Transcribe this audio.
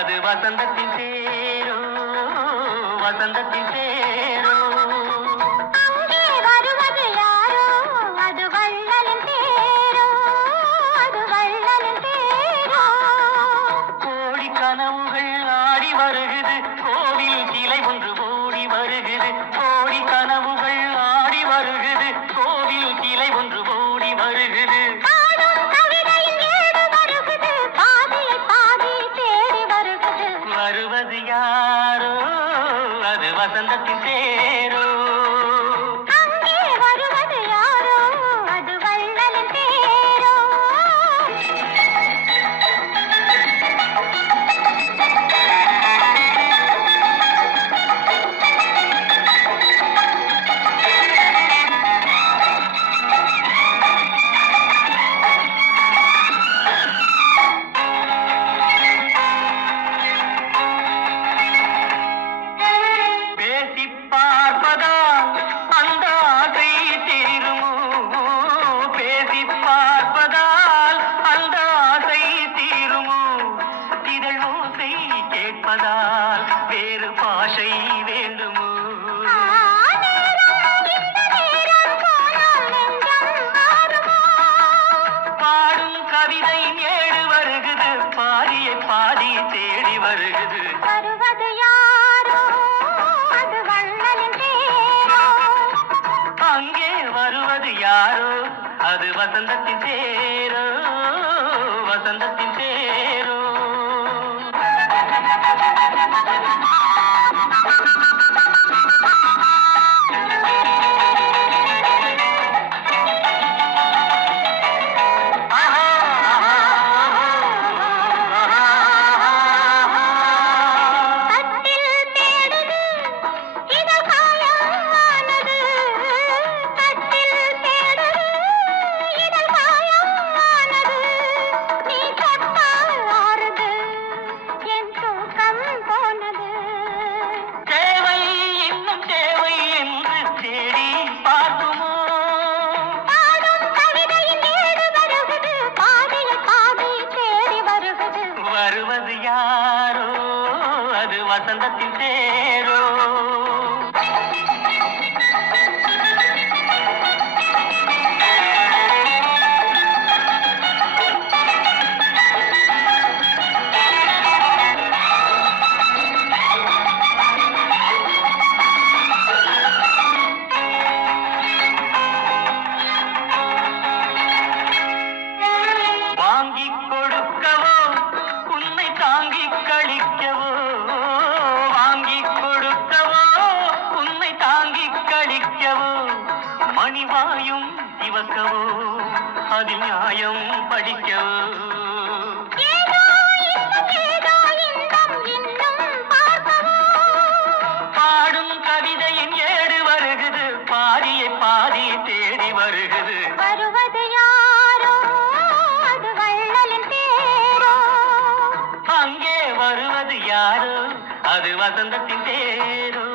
அது வசந்தத்தின் தேரோ, வசந்தத்தின் தேரோ. அங்கே வருவது யாரோ, அது வள்ளலின் தேரோ, அது வள்ளலின் தேரோ. கோடி கனவுகள் ஆடி வருகுது, கோவில் சிலை ஒன்று ஓடி வருகுது. கோடி கனவுகள் ஆடி வருகுது, கோவில் சிலை ஒன்று ஓடி வருகுது. பாடும் கவிதையில் ஏடு வருகுது, பாதியை பாதி தேடி வருகுது. வருவது யாரோ, அது வசந்தத்தின் தேரோ. அங்கே வருவது யாரோ, அது வள்ளலின் தேரோ. பேசிப் பார்ப்பதால் அந்த ஆசை தீருமோ, பேசிப் பார்ப்பதால் அந்த ஆசை தீருமோ. இதழ் ஓசை கேட்பதால் வேறு பாஷை வேண்டுமோ. நேரம் இந்த நேரம் போனால் நெஞ்சம் மாறுமோ. பாடும் கவிதை ஏடு வருகுது, பாதியை பாதி தேடி வருகுது. வருவது யாரோ, அது வள்ளலின் தேரோ. அங்கே வருவது யாரோ, அது வசந்தத்தின் தேரோ, வசந்தத்தின் தேரோ. கட்டில் தேடுது, இதழ் காயமானது. கட்டில் தேடுது, இதழ் காயமானது. நீ தொட்டால் ஆறுது, என் தூக்கம் போனது. தேவை இன்னும் தேவை என்று தேடி பார்க்குமோ. பாடும் கவிதையில் ஏடு வருகுது, பாதியை பாதி தேடி வருகுது. வருவது யாரோ, அது வசந்தத்தின் தேரோ. வாங்கிக் கொடுக்கவோ, உன்னை தாங்கிக் கழிக்கவோ. வாங்கிக் கொடுக்கவோ, உன்னை தாங்கிக் கழிக்கவோ. மணிவாயும் சிவக்கவோ, அதில் நியாயம் படிக்கவோ. ஏதோ இன்பம், ஏதோ இன்பம் இன்னும் பார்க்கவோ. பாடும் கவிதையின் ஏடு வருகுது, பாதியை பாதி தேடி வருகுது. வருவது யாரோ, அது வள்ளலின் தேரோ. அங்கே வருவது யாரோ, அது வசந்தத்தின் தேரோ.